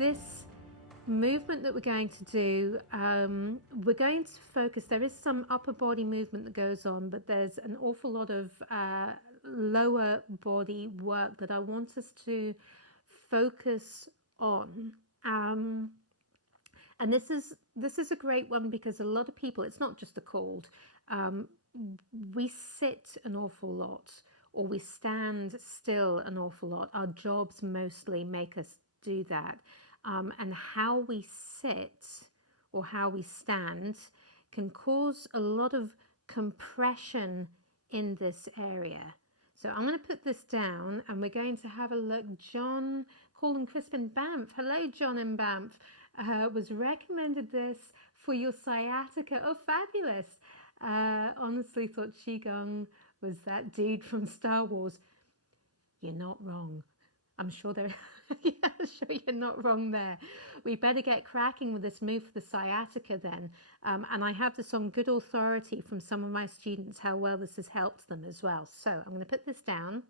this movement that we're going to do, we're going to focus. There is some upper body movement that goes on, but there's an awful lot of lower body work that I want us to focus on. And this is a great one because a lot of people, it's not just a cold, we sit an awful lot, or we stand still an awful lot. Our jobs mostly make us do that. And how we sit or how we stand can cause a lot of compression in this area. So I'm going to put this down and we're going to have a look. John calling Crispin Banff. Hello, John in Banff. Was recommended this for your sciatica. Oh, fabulous. Honestly thought Qigong was that dude from Star Wars. You're not wrong. I'm sure yeah, I'm sure you're not wrong there. We better get cracking with this move for the sciatica then. And I have this on good authority from some of my students, how well this has helped them as well. So I'm going to put this down.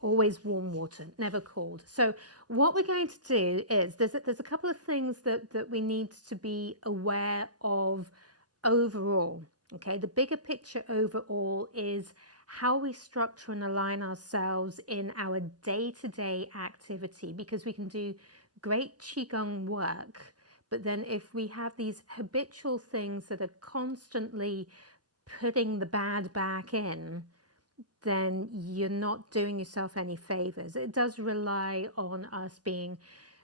Always warm water, never cold. So what we're going to do is there's a couple of things that we need to be aware of overall. Okay, the bigger picture overall is how we structure and align ourselves in our day-to-day activity, because we can do great Qigong work, but then if we have these habitual things that are constantly putting the bad back in, then you're not doing yourself any favors. It does rely on us being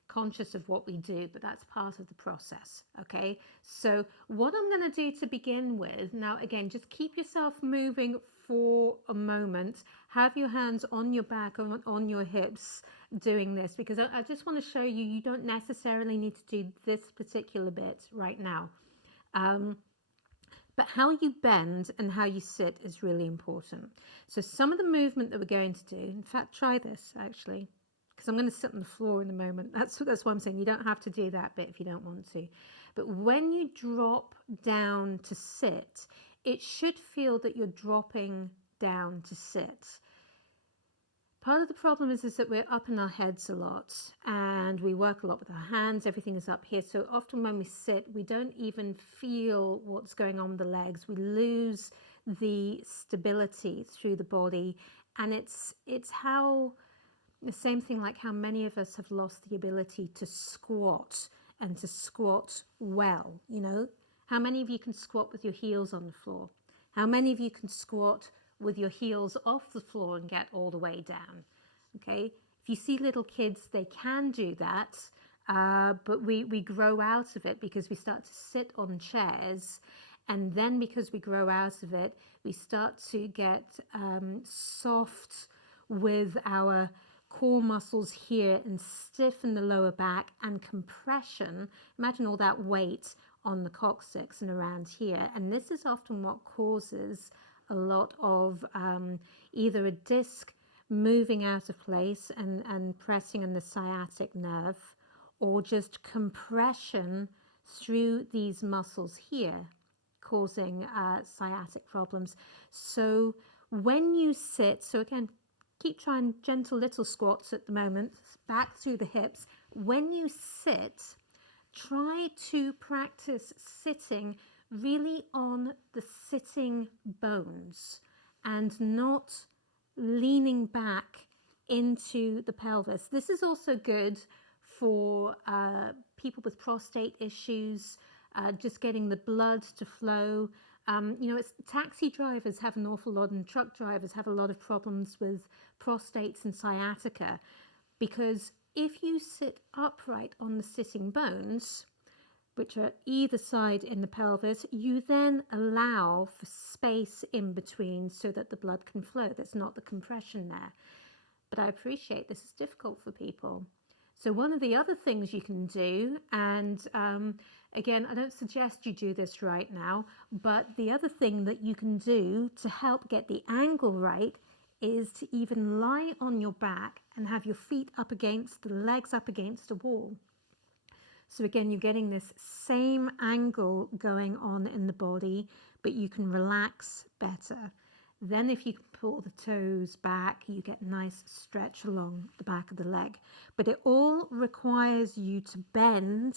conscious of what we do, but that's part of the process. Okay, so what I'm going to do to begin with, now again, just keep yourself moving for a moment. Have your hands on your back, on your hips doing this, because I just want to show you, you don't necessarily need to do this particular bit right now. But how you bend and how you sit is really important. So some of the movement that we're going to do, in fact, try this actually, because I'm going to sit on the floor in a moment. That's what I'm saying. You don't have to do that bit if you don't want to. But when you drop down to sit, it should feel that you're dropping down to sit. Part of the problem is that we're up in our heads a lot and we work a lot with our hands. Everything is up here. So often when we sit, we don't even feel what's going on with the legs. We lose the stability through the body. And it's how... the same thing like how many of us have lost the ability to squat and to squat well. You know, how many of you can squat with your heels on the floor? How many of you can squat with your heels off the floor and get all the way down? Okay, if you see little kids, they can do that, but we grow out of it because we start to sit on chairs, and then because we grow out of it, we start to get soft with our core muscles here and stiffen the lower back, and compression. Imagine all that weight on the coccyx and around here, and this is often what causes a lot of either a disc moving out of place and pressing on the sciatic nerve, or just compression through these muscles here causing sciatic problems. So when you sit, so again, keep trying gentle little squats at the moment, back through the hips. When you sit, try to practice sitting really on the sitting bones and not leaning back into the pelvis. This is also good for people with prostate issues, just getting the blood to flow. You know, taxi drivers have an awful lot, and truck drivers have a lot of problems with prostates and sciatica, because if you sit upright on the sitting bones, which are either side in the pelvis, you then allow for space in between so that the blood can flow. There's not the compression there. But I appreciate this is difficult for people. So one of the other things you can do, and again, I don't suggest you do this right now, but the other thing that you can do to help get the angle right is to even lie on your back and have your feet up against, the legs up against a wall. So again, you're getting this same angle going on in the body, but you can relax better. Then if you pull the toes back, you get a nice stretch along the back of the leg. But it all requires you to bend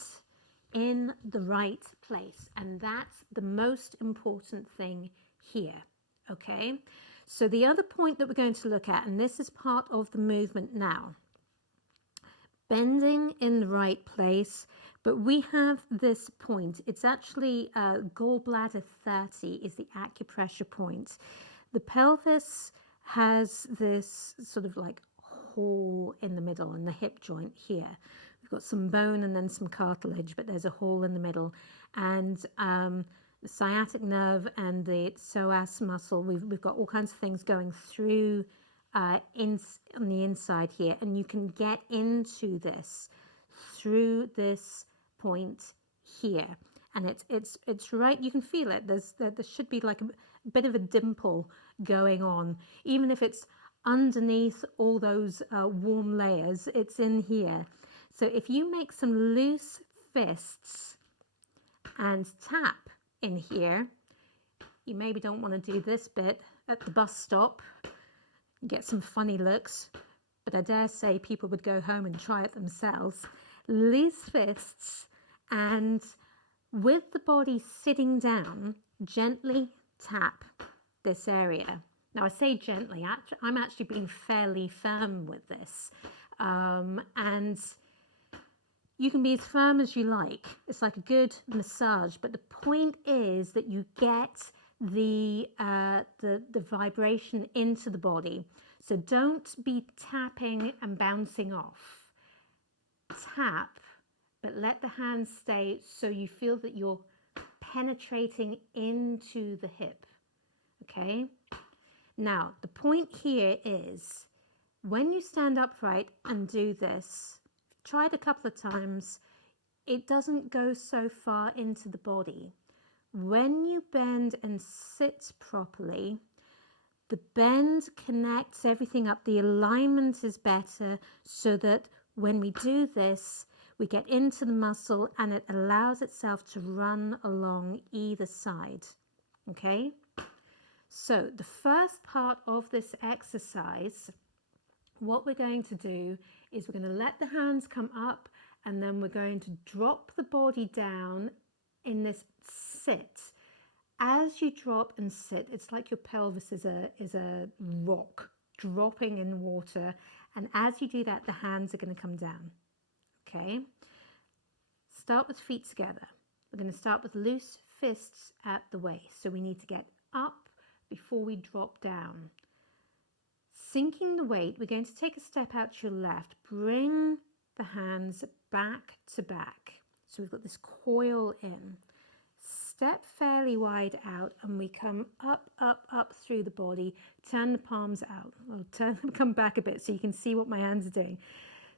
in the right place, and that's the most important thing here. Okay, so the other point that we're going to look at, and this is part of the movement now, bending in the right place. But we have this point, it's actually gallbladder 30 is the acupressure point. The pelvis has this sort of like hole in the middle, in the hip joint here. We've got some bone and then some cartilage, but there's a hole in the middle. And the sciatic nerve and the psoas muscle, we've got all kinds of things going through on the inside here, and you can get into this through this point here, and it's right, you can feel it. There should be like a bit of a dimple going on, even if it's underneath all those warm layers, it's in here. So if you make some loose fists and tap in here, you maybe don't want to do this bit at the bus stop, get some funny looks, but I dare say people would go home and try it themselves. Loose fists, and with the body sitting down, gently tap this area. Now I say gently, I'm actually being fairly firm with this, and you can be as firm as you like. It's like a good massage, but the point is that you get the vibration into the body. So don't be tapping and bouncing off. Tap, but let the hands stay so you feel that you're penetrating into the hip. Okay? Now, the point here is when you stand upright and do this, try it a couple of times, it doesn't go so far into the body. When you bend and sit properly, the bend connects everything up. The alignment is better so that when we do this, we get into the muscle and it allows itself to run along either side. Okay? So the first part of this exercise, what we're going to do is we're going to let the hands come up, and then we're going to drop the body down in this sit. As you drop and sit, it's like your pelvis is a rock dropping in water, and as you do that, the hands are going to come down. Okay? Start with feet together. We're going to start with loose fists at the waist. So we need to get up before we drop down. Sinking the weight, we're going to take a step out to your left. Bring the hands back to back. So we've got this coil in. Step fairly wide out, and we come up, up, up through the body. Turn the palms out. I'll come back a bit so you can see what my hands are doing.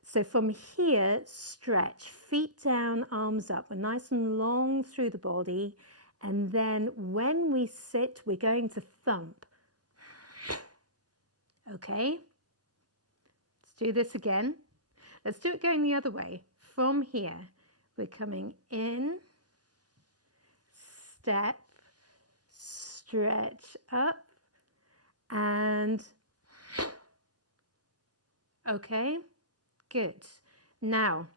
So from here, stretch, feet down, arms up. We're nice and long through the body. And then when we sit, we're going to thump. Okay? Let's do this again. Let's do it going the other way. From here, we're coming in, step, stretch up, and okay, good. Now,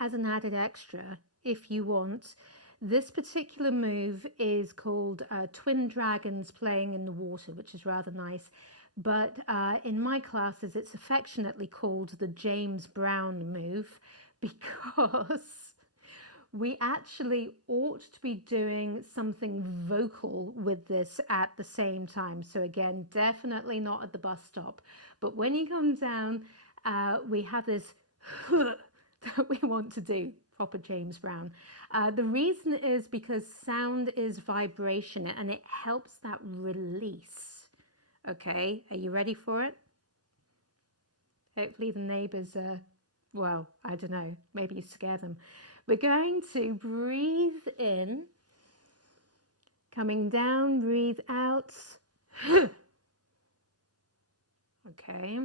as an added extra, if you want, this particular move is called Twin Dragons Playing in the Water, which is rather nice. But in my classes, it's affectionately called the James Brown move, because we actually ought to be doing something vocal with this at the same time. So again, definitely not at the bus stop. But when you come down, we have this that we want to do. Proper James Brown. The reason is because sound is vibration, and it helps that release. Okay, are you ready for it? Hopefully the neighbors are, well, I don't know, maybe you scare them. We're going to breathe in, coming down, breathe out. Okay.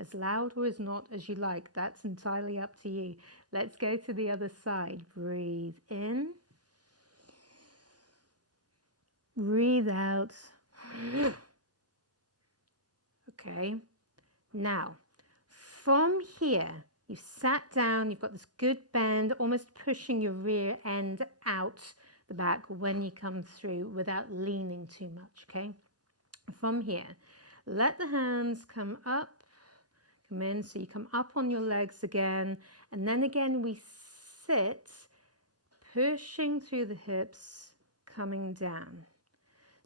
As loud or as not as you like, that's entirely up to you. Let's go to the other side. Breathe in. Breathe out. Okay, now from here, you've sat down, you've got this good bend, almost pushing your rear end out the back when you come through without leaning too much. Okay, from here, let the hands come up, come in, so you come up on your legs again, and then again we sit, pushing through the hips, coming down.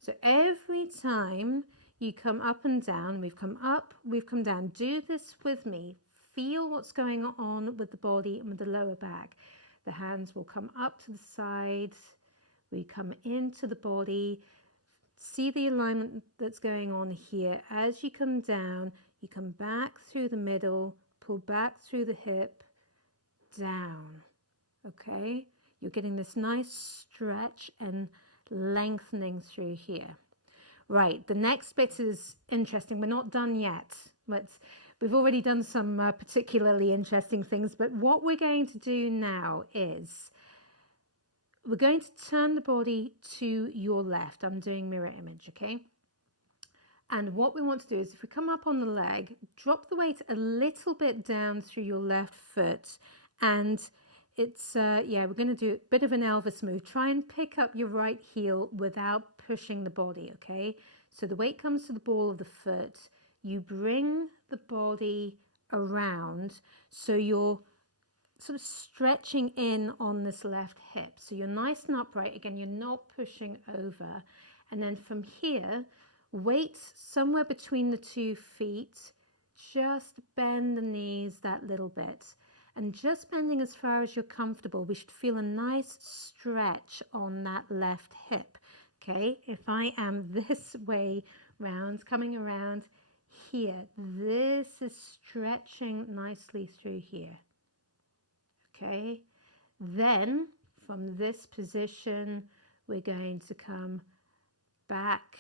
So every time you come up and down, we've come up, we've come down. Do this with me. Feel what's going on with the body and with the lower back. The hands will come up to the side. We come into the body. See the alignment that's going on here. As you come down, you come back through the middle, pull back through the hip, down. Okay? You're getting this nice stretch and lengthening through here. Right, the next bit is interesting. We're not done yet. We've already done some particularly interesting things, but what we're going to do now is we're going to turn the body to your left. I'm doing mirror image, okay? And what we want to do is if we come up on the leg, drop the weight a little bit down through your left foot, and it's yeah, we're going to do a bit of an Elvis move. Try and pick up your right heel without pushing the body, okay? So the weight comes to the ball of the foot. You bring the body around, so you're sort of stretching in on this left hip. So you're nice and upright. Again, you're not pushing over. And then from here, weight somewhere between the 2 feet. Just bend the knees that little bit. And just bending as far as you're comfortable. We should feel a nice stretch on that left hip. Okay, if I am this way round, coming around here, this is stretching nicely through here. Okay, then from this position, we're going to come back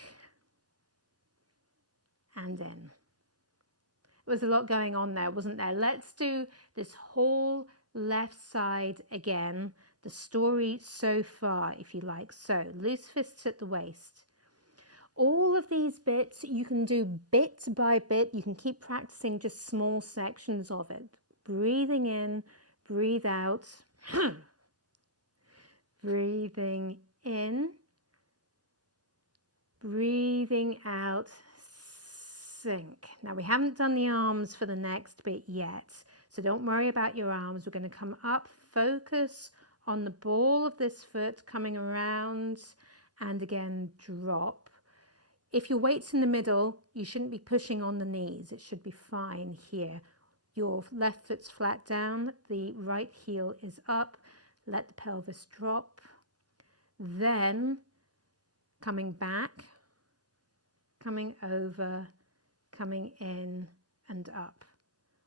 and in. There was a lot going on there, wasn't there? Let's do this whole left side again. The story so far, if you like. So, loose fists at the waist. All of these bits you can do bit by bit. You can keep practicing just small sections of it. Breathing in, breathe out. Breathing in, breathing out, sink. Now we haven't done the arms for the next bit yet, so don't worry about your arms. We're going to come up, focus on the ball of this foot, coming around, and again drop. If your weight's in the middle, you shouldn't be pushing on the knees. It should be fine here. Your left foot's flat down, the right heel is up. Let the pelvis drop. Then coming back, coming over, coming in and up.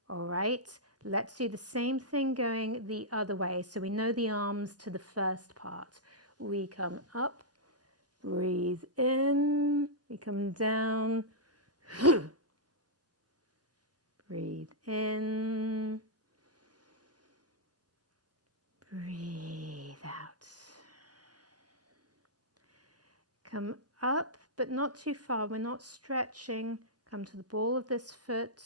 All right, let's do the same thing going the other way. So we know the arms to the first part. We come up, breathe in, we come down, breathe in, breathe out. Come up, but not too far. We're not stretching. Come to the ball of this foot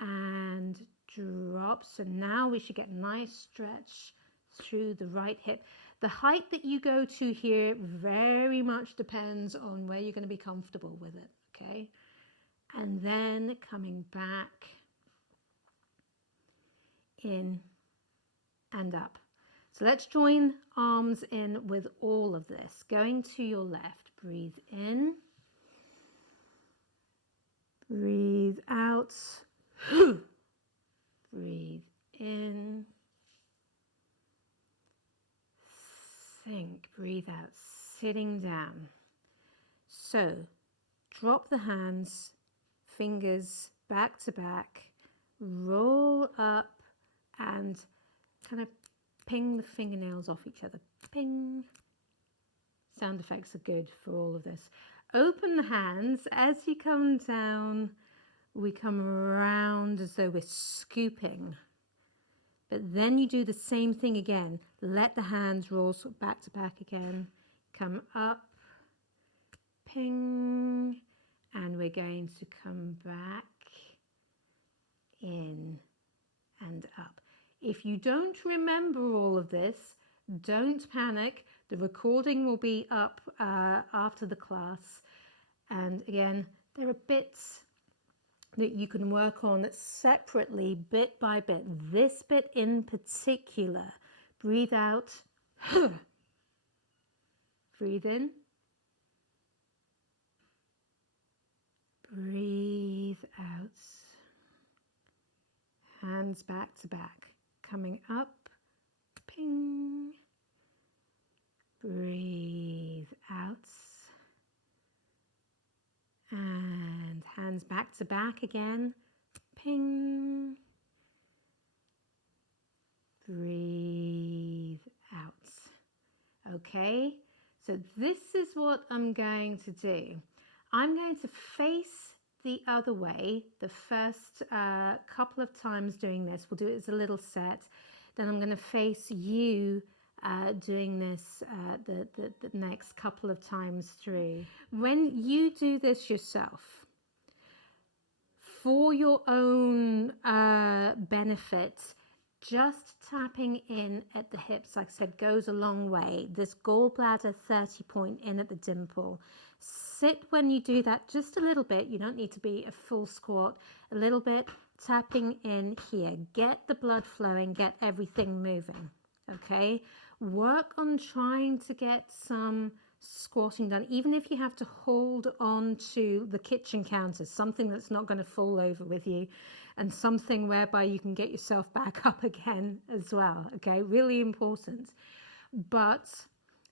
and drop. So now we should get a nice stretch through the right hip. The height that you go to here very much depends on where you're going to be comfortable with it, okay? And then coming back, in and up. So let's join arms in with all of this. Going to your left, breathe in, breathe out, breathe in, sink, breathe out, sitting down. So drop the hands, fingers back to back, roll up and kind of ping the fingernails off each other. Ping. Sound effects are good for all of this. Open the hands. As you come down, we come around as though we're scooping. But then you do the same thing again. Let the hands roll back to back again. Come up, ping, and we're going to come back in and up. If you don't remember all of this, don't panic. The recording will be up after the class. And again, there are bits that you can work on separately, bit by bit. This bit in particular, breathe out, breathe in, breathe out. Hands back to back, coming up, ping, breathe out, and hands back to back again, ping, breathe out. Okay, so this is what I'm going to do. I'm going to face the other way the first couple of times doing this. We'll do it as a little set. Then I'm going to face you doing this the next couple of times through. When you do this yourself, for your own benefit, just tapping in at the hips, like I said, goes a long way. This gallbladder 30 point in at the dimple. Sit when you do that just a little bit. You don't need to be a full squat. A little bit, tapping in here. Get the blood flowing, get everything moving. Okay? Work on trying to get some squatting done, even if you have to hold on to the kitchen counter, something that's not going to fall over with you, and something whereby you can get yourself back up again as well. Okay, really important. But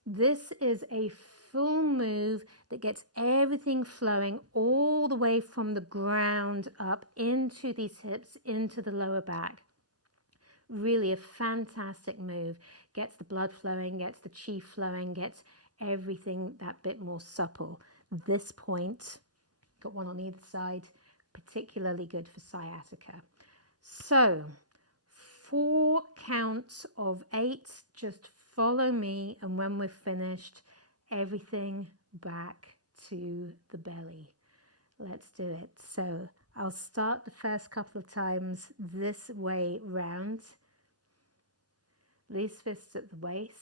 this is a full move that gets everything flowing all the way from the ground up into these hips, into the lower back. Really a fantastic move. Gets the blood flowing, gets the chi flowing, gets everything that bit more supple. This point, got one on either side, particularly good for sciatica. So 4 counts of 8, just follow me, and when we're finished, everything back to the belly. Let's do it. So I'll start the first couple of times this way round. Loose fists at the waist.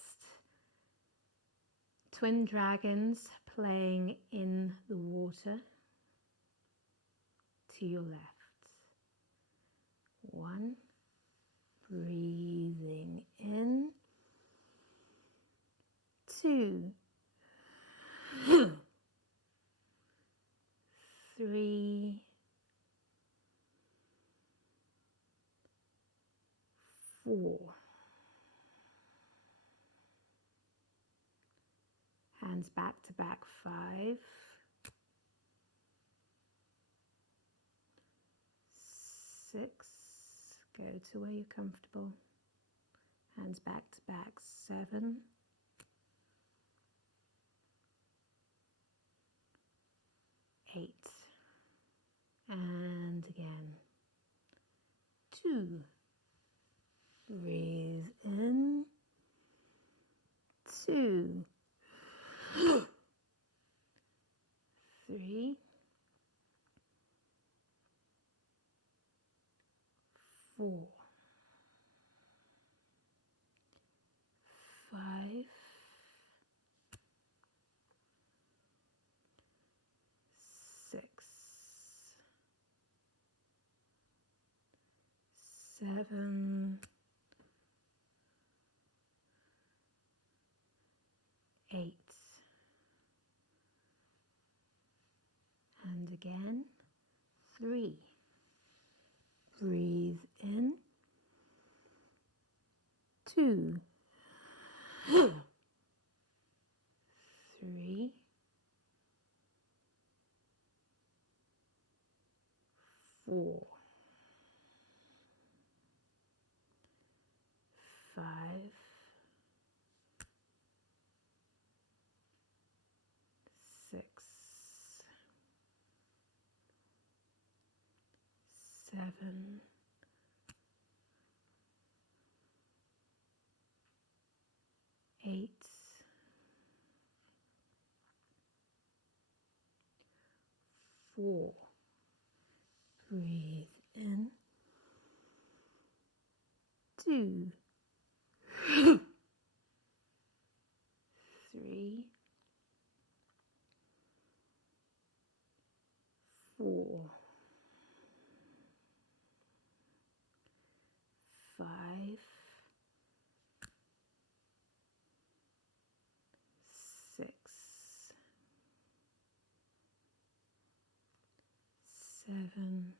Twin dragons playing in the water to your left. 1, breathing in. 2, 3, 4. Hands back to back, 5, 6, go to where you're comfortable. Hands back to back, 7, 8, and again, 2, breathe in, 2, 3, 4, 5, 6, 7, 8, and again, 3. Breathe in, 2, 3, 4, 5, 6, 7, 8, 4. Breathe in. 2. 3. 4. 5. 6. 7.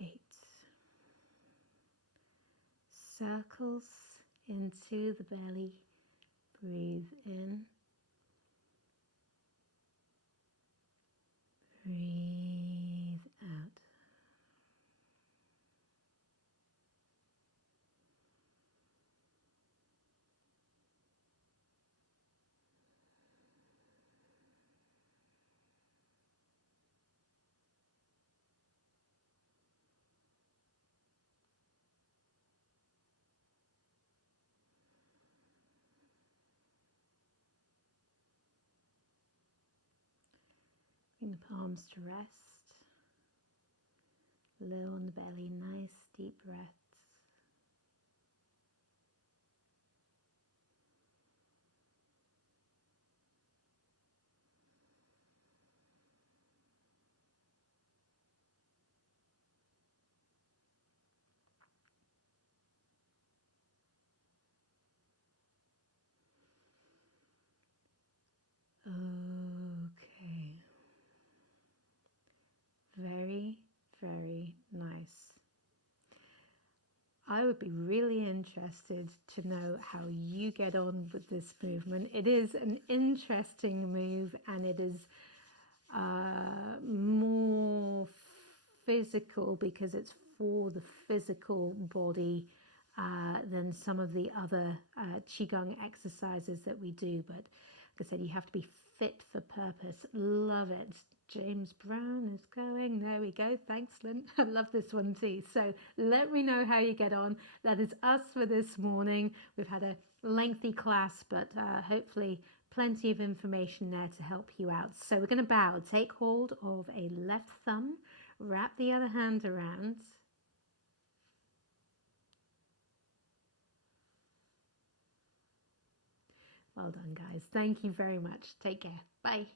8. Circles into the belly. Breathe in. Breathe out. Bring the palms to rest. Low on the belly, nice deep breaths. Okay. Very, very nice. I would be really interested to know how you get on with this movement. It is an interesting move, and it is more physical because it's for the physical body than some of the other Qigong exercises that we do. But like I said, you have to be fit for purpose. Love it. James Brown is going. There we go. Thanks, Lynn. I love this one too. So let me know how you get on. That is us for this morning. We've had a lengthy class, but hopefully plenty of information there to help you out. So we're going to bow. Take hold of a left thumb. Wrap the other hand around. Well done, guys. Thank you very much. Take care. Bye.